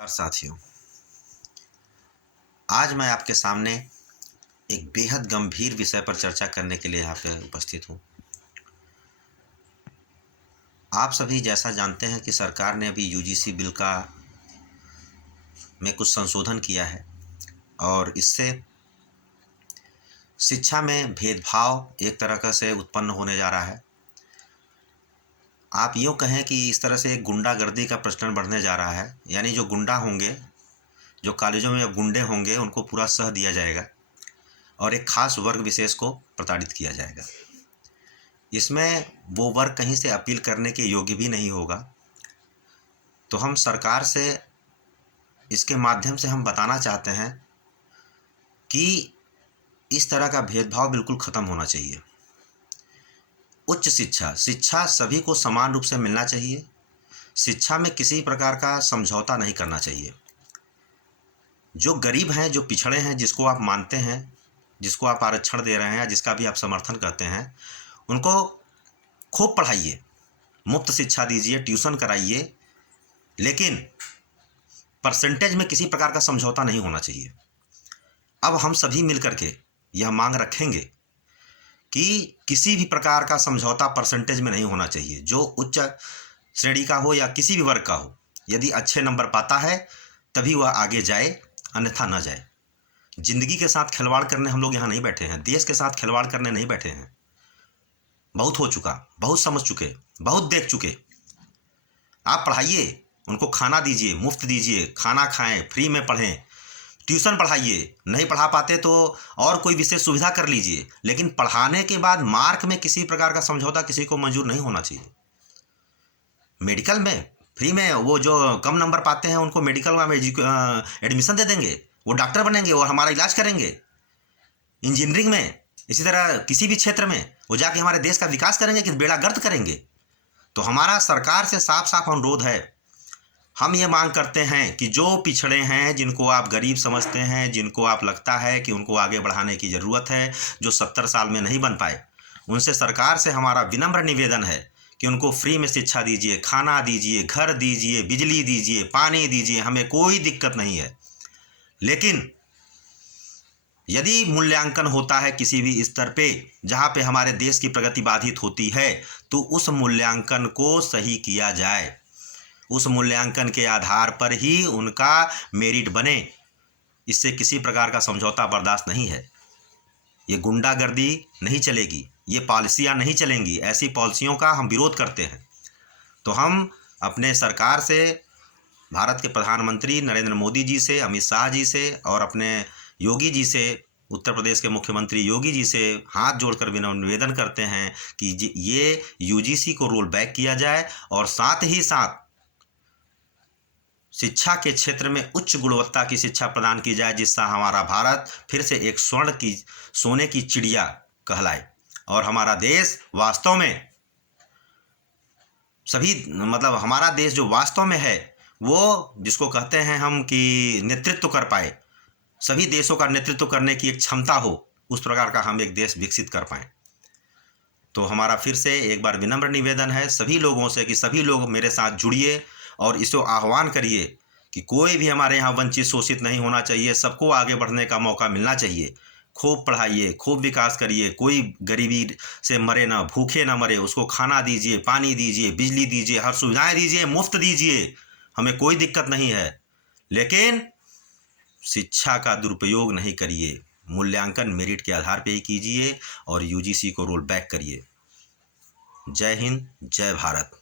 नमस्कार साथियों। आज मैं आपके सामने एक बेहद गंभीर विषय पर चर्चा करने के लिए यहाँ पे उपस्थित हूँ। आप सभी जैसा जानते हैं कि सरकार ने अभी यूजीसी बिल का में कुछ संशोधन किया है और इससे शिक्षा में भेदभाव एक तरह का से उत्पन्न होने जा रहा है। आप यूँ कहें कि इस तरह से एक गुंडागर्दी का प्रचलन बढ़ने जा रहा है, यानी जो गुंडा होंगे, जो कॉलेजों में अब गुंडे होंगे, उनको पूरा सह दिया जाएगा और एक खास वर्ग विशेष को प्रताड़ित किया जाएगा। इसमें वो वर्ग कहीं से अपील करने के योग्य भी नहीं होगा। तो हम सरकार से इसके माध्यम से हम बताना चाहते हैं कि इस तरह का भेदभाव बिल्कुल ख़त्म होना चाहिए। उच्च शिक्षा सभी को समान रूप से मिलना चाहिए। शिक्षा में किसी प्रकार का समझौता नहीं करना चाहिए। जो गरीब हैं, जो पिछड़े हैं, जिसको आप मानते हैं, जिसको आप आरक्षण दे रहे हैं या जिसका भी आप समर्थन करते हैं, उनको खूब पढ़ाइए, मुफ्त शिक्षा दीजिए, ट्यूशन कराइए, लेकिन परसेंटेज में किसी प्रकार का समझौता नहीं होना चाहिए। अब हम सभी मिलकर के यह मांग रखेंगे कि किसी भी प्रकार का समझौता परसेंटेज में नहीं होना चाहिए। जो उच्च श्रेणी का हो या किसी भी वर्ग का हो, यदि अच्छे नंबर पाता है तभी वह आगे जाए, अन्यथा न जाए। जिंदगी के साथ खिलवाड़ करने हम लोग यहाँ नहीं बैठे हैं, देश के साथ खिलवाड़ करने नहीं बैठे हैं। बहुत हो चुका, बहुत समझ चुके, बहुत देख चुके। आप पढ़ाइए, उनको खाना दीजिए, मुफ्त दीजिए, खाना खाएं, फ्री में पढ़ें, ट्यूशन पढ़ाइए। नहीं पढ़ा पाते तो और कोई विशेष सुविधा कर लीजिए, लेकिन पढ़ाने के बाद मार्क में किसी प्रकार का समझौता किसी को मंजूर नहीं होना चाहिए। मेडिकल में फ्री में वो जो कम नंबर पाते हैं उनको मेडिकल में एडमिशन दे देंगे, वो डॉक्टर बनेंगे और हमारा इलाज करेंगे। इंजीनियरिंग में, इसी तरह किसी भी क्षेत्र में वो जाके हमारे देश का विकास करेंगे कि बेड़ा गर्क करेंगे। तो हमारा सरकार से साफ साफ अनुरोध है, हम ये मांग करते हैं कि जो पिछड़े हैं, जिनको आप गरीब समझते हैं, जिनको आप लगता है कि उनको आगे बढ़ाने की ज़रूरत है, जो 70 साल में नहीं बन पाए, उनसे सरकार से हमारा विनम्र निवेदन है कि उनको फ्री में शिक्षा दीजिए, खाना दीजिए, घर दीजिए, बिजली दीजिए, पानी दीजिए, हमें कोई दिक्कत नहीं है। लेकिन यदि मूल्यांकन होता है किसी भी स्तर पे जहाँ पे हमारे देश की प्रगति बाधित होती है, तो उस मूल्यांकन को सही किया जाए। उस मूल्यांकन के आधार पर ही उनका मेरिट बने। इससे किसी प्रकार का समझौता बर्दाश्त नहीं है। ये गुंडागर्दी नहीं चलेगी, ये पॉलिसियाँ नहीं चलेंगी। ऐसी पॉलिसियों का हम विरोध करते हैं। तो हम अपने सरकार से, भारत के प्रधानमंत्री नरेंद्र मोदी जी से, अमित शाह जी से और अपने योगी जी से, उत्तर प्रदेश के मुख्यमंत्री योगी जी से हाथ जोड़कर निवेदन करते हैं कि ये यूजीसी को रोल बैक किया जाए और साथ ही साथ शिक्षा के क्षेत्र में उच्च गुणवत्ता की शिक्षा प्रदान की जाए, जिससे हमारा भारत फिर से एक सोने की चिड़िया कहलाए और हमारा देश वास्तव में हमारा देश जो वास्तव में है, वो जिसको कहते हैं हम कि नेतृत्व कर पाए, सभी देशों का नेतृत्व करने की एक क्षमता हो, उस प्रकार का हम एक देश विकसित कर पाएँ। तो हमारा फिर से एक बार विनम्र निवेदन है सभी लोगों से कि सभी लोग मेरे साथ जुड़िए और इसको आह्वान करिए कि कोई भी हमारे यहाँ वंचित शोषित नहीं होना चाहिए। सबको आगे बढ़ने का मौका मिलना चाहिए। खूब पढ़ाइए, खूब विकास करिए, कोई गरीबी से मरे ना, भूखे ना मरे, उसको खाना दीजिए, पानी दीजिए, बिजली दीजिए, हर सुविधाएं दीजिए, मुफ्त दीजिए, हमें कोई दिक्कत नहीं है। लेकिन शिक्षा का दुरुपयोग नहीं करिए। मूल्यांकन मेरिट के आधार पर ही कीजिए और यूजीसी को रोल बैक करिए। जय हिंद, जय भारत।